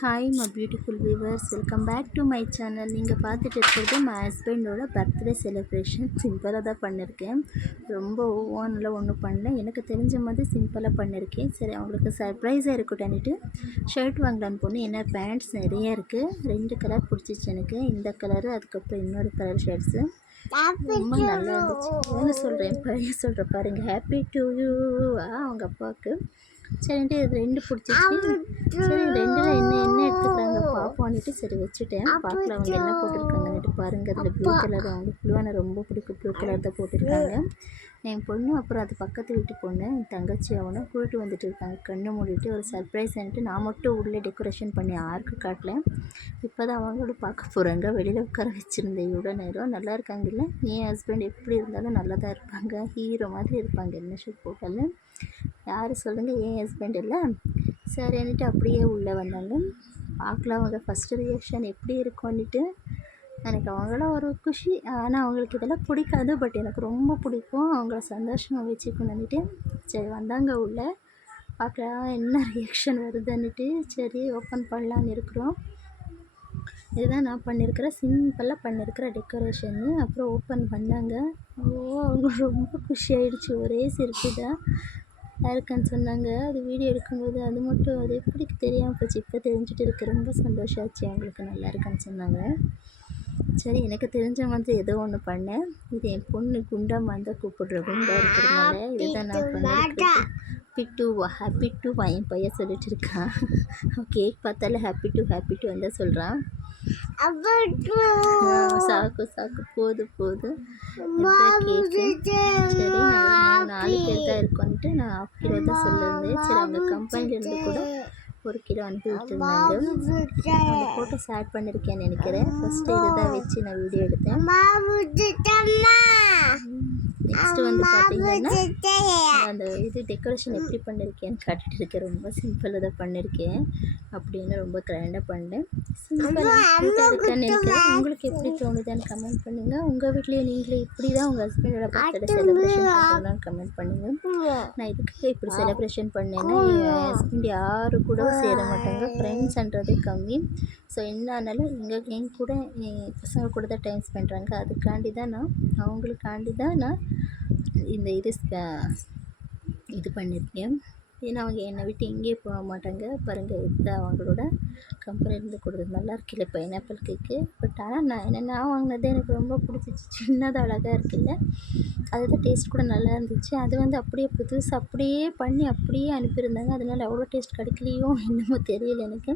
Hi my beautiful viewers, welcome back to my channel. நீங்கள் பார்த்துட்டு இருக்கிறது மை ஹஸ்பண்டோட பர்த்டே செலிப்ரேஷன். சிம்பிளாக தான் பண்ணியிருக்கேன், ரொம்ப ஓவனில் ஒன்றும் பண்ணல. எனக்கு தெரிஞ்ச மாதிரி சிம்பிளாக பண்ணியிருக்கேன். சரி, அவங்களுக்கு சர்ப்ரைஸாக இருக்கட்டும்னுட்டு ஷர்ட் வாங்கலான்னு போனேன். ஏன்னா பேண்ட்ஸ் நிறைய இருக்குது, 2 கலர் பிடிச்சிச்சு எனக்கு. இந்த கலரு, அதுக்கப்புறம் இன்னொரு கலர் ஷர்ட்ஸு ரொம்ப நல்லா இருந்துச்சு. என்ன சொல்கிறேன், பையன் சொல்கிறேன் பாருங்கள், ஹாப்பி டு யூ அவங்க அப்பாவுக்கு. சரின்ட்டு இது 2 பிடிச்சிச்சு. சரி, 2ல் என்ன எடுத்துக்கிறாங்க பார்ப்போன்னுட்டு சரி வச்சுட்டேன். பார்க்கல அவங்க என்ன போட்டிருக்காங்கன்னுட்டு பாருங்கள். அதில் ப்ளூ கலர், அவங்களுக்கு ப்ளூவான ரொம்ப பிடிக்கும், ப்ளூ கலர் தான் போட்டிருக்காங்க. என் பொண்ணு, அப்புறம் அது பக்கத்து வீட்டு பொண்ணு, என் தங்கச்சி, அவனும் கூப்பிட்டு வந்துட்டு இருக்காங்க. கண்ணு மூடிட்டு ஒரு சர்ப்ரைஸ்ன்ட்டு நான் மட்டும் உள்ளே டெக்கரேஷன் பண்ணி யாருக்கும் காட்டல. இப்போ தான் அவங்களோட பார்க்க போகிறாங்க. வெளியில் உட்கார வச்சுருந்தேன் இவ்வளோ நேரம். நல்லா இருக்காங்கல்ல. என் ஹஸ்பண்ட் எப்படி இருந்தாலும் நல்லா தான் இருப்பாங்க, ஹீரோ மாதிரி இருப்பாங்க என்ன ஷூட் போட்டாலும். யார் சொல்லுங்கள், என் ஹஸ்பண்ட் இல்லை. சரின்னுட்டு அப்படியே உள்ளே வந்தாங்க. பார்க்கலாம் அவங்க ஃபஸ்ட்டு ரியாக்ஷன் எப்படி இருக்கும்னுட்டு. எனக்கு அவங்களாம் ஒரு குஷி. ஆனால் அவங்களுக்கு இதெல்லாம் பிடிக்காது, பட் எனக்கு ரொம்ப பிடிக்கும். அவங்கள சந்தோஷமாக வச்சுக்கணுன்னுட்டு சரி வந்தாங்க உள்ளே. பார்க்கலாம் என்ன ரியாக்ஷன் வருதுன்னுட்டு. சரி ஓப்பன் பண்ணலான்னு இருக்கிறோம். இதுதான் நான் பண்ணியிருக்கிறேன், சிம்பிளாக பண்ணியிருக்கிற டெக்கரேஷன்னு. அப்புறம் ஓப்பன் பண்ணாங்க. அவங்க ரொம்ப குஷி ஆகிடுச்சு, ஒரே சிரிப்பு தான். யாருக்கான்னு சொன்னாங்க. அது வீடியோ எடுக்கும்போது அது மட்டும் அது எப்படி தெரியாமல் போச்சு, இப்போ தெரிஞ்சுட்டு இருக்கு. ரொம்ப சந்தோஷம் ஆச்சு அவங்களுக்கு, நல்லா இருக்கான்னு சொன்னாங்க. சரி, எனக்கு தெரிஞ்ச மாதிரி ஏதோ ஒன்று பண்ணேன். இது என் பொண்ணு குண்டாமா தான் கூப்பிடுற, குண்டா இருக்கிறதுனால இதுதான் நான் பண்ணேன். ஹாப்பி டு என் பையன் சொல்லிட்டு இருக்கான். கேக் பார்த்தாலே ஹாப்பி டு வந்தால் சொல்கிறான். சாக்கு போதும் கேக்கு. சரி, நாங்கள் 4 பேர் தான் இருக்கோன்ட்டு நான் 1/2 கிலோ தான் சொல்லியிருந்தேன். சரி, அவங்க கம்பெனிலேருந்து கூட 1 கிலோ அனுப்பி விட்டுருந்தாங்க. அந்த ஃபோட்டோ ஷேர் பண்ணியிருக்கேன்னு நினைக்கிறேன். ஃபஸ்ட்டு இதை தான் வச்சு நான் வீடியோ எடுத்தேன். நெக்ஸ்ட்டு வந்து பார்த்தீங்கன்னா அந்த இது டெக்கரேஷன் எப்படி பண்ணியிருக்கேன்னு காட்டிகிட்டு இருக்கேன். ரொம்ப சிம்பிளாக தான் பண்ணியிருக்கேன், அப்படின்னு ரொம்ப கிராண்டாக பண்ணேன். சிம்பிளாக இருக்குன்னு நினைக்கிறேன். உங்களுக்கு எப்படி தோணுதான்னு கமெண்ட் பண்ணுங்கள். உங்கள் வீட்லேயே நீங்களே இப்படி தான் உங்கள் ஹஸ்பண்டோட பர்த்டே செலிப்ரேஷன் பண்ணணும்னு கமெண்ட் பண்ணுங்கள். நான் இதுக்காக இப்படி செலிப்ரேஷன் பண்ணேன்னா என் ஹஸ்பண்ட் யாரு கூட சேர மாட்டாங்க, ஃப்ரெண்ட்ஸ்ன்றதே கம்மி. ஸோ என்ன ஆனாலும் என் கூட என் பசங்க கூட தான் டைம் ஸ்பெண்ட் பண்ணுறாங்க. அதுக்காண்டி தான் அவங்களுக்காண்டி தான் நான் இந்த இது பண்ணியிருக்கேன். ஏன்னா அவங்க என்னை விட்டு எங்கேயும் போக மாட்டாங்க. பாருங்கள், இதுதான் அவங்களோட கம்பெனிலேருந்து கொடுத்தது. நல்லா இருக்குல்ல பைனாப்பிள் கேக்கு. பட் ஆனால் நான் வாங்கினது எனக்கு ரொம்ப பிடிச்சிச்சு. சின்னதாக அழகாக இருக்குல்ல, அதுதான் டேஸ்ட் கூட நல்லா இருந்துச்சு. அது வந்து அப்படியே புதுசு அப்படியே பண்ணி அப்படியே அனுப்பியிருந்தாங்க. அதனால அவ்வளோ டேஸ்ட் கிடைக்கலையோ என்னமோ தெரியல எனக்கு.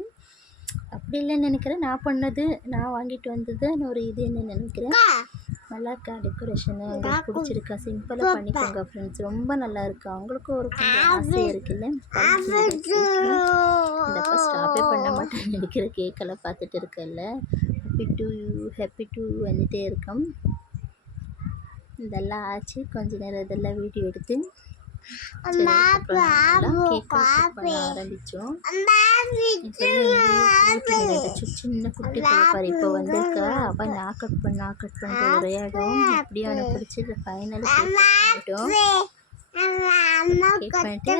அப்படி இல்லைன்னு நினைக்கிறேன். நான் பண்ணது, நான் வாங்கிட்டு வந்தது ஒரு இதுன்னு நினைக்கிறேன். நல்லா இருக்கா டெக்கரேஷனு? உங்களுக்கு பிடிச்சிருக்கா? சிம்பிளாக பண்ணிக்கோங்க ஃப்ரெண்ட்ஸ், ரொம்ப நல்லா இருக்கா. அவங்களுக்கும் ஒரு கொஞ்சம் ஆசையாக இருக்குல்ல. இந்த ஃபஸ்ட் ஸ்டாப்பே பண்ண மாட்டேன்னு நினைக்கிற கேக்கெல்லாம் பார்த்துட்டு இருக்கல. ஹாப்பி டு வந்துட்டே இருக்கோம். இதெல்லாம் ஆச்சு. கொஞ்ச நேரம் இதெல்லாம் வீடியோ எடுத்து ஆரம்பிச்சோம். சின்ன குட்டி பாரு இப்போ வந்திருக்கா. அவன் நான் கட் பண்ண உரையாடும். அப்படியே அவனை பிடிச்சி ஃபைனல் பண்ணிட்டோம். கேக் பண்ணிட்டு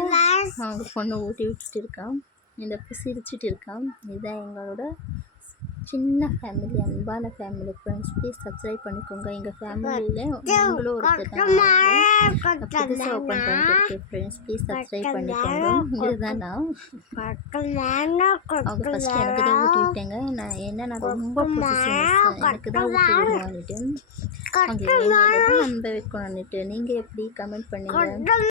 அவங்க பொண்ணு ஊட்டி விட்டுட்டு இருக்கான். இந்த சிரிச்சுட்டு இருக்கான். இதுதான் எங்களோட சின்ன ஃபேமிலி, அன்பான ஃபேமிலி. ஃப்ரெண்ட்ஸ் ப்ளீஸ் சப்ஸ்கிரைப் பண்ணிக்கோங்க. எங்கள் ஃபேமிலியில் நீங்களும் ஒருத்தர் தான் புதுசாக ஓப்பன் பண்ணிட்டுருக்கேன். ஃப்ரெண்ட்ஸ் ப்ளீஸ் சப்ஸ்கிரைப் பண்ணிக்கோங்க. இதுதான் நான் அவங்க ஃபஸ்ட்டு எனக்கு தான் ஊட்டி விட்டேங்க. நான் ரொம்ப எனக்கு தான் ஊட்டி விடுவான்னுட்டு அவங்க அன்பை வைக்கணும்னுட்டு. நீங்கள் எப்படி கமெண்ட் பண்ணுங்கள்.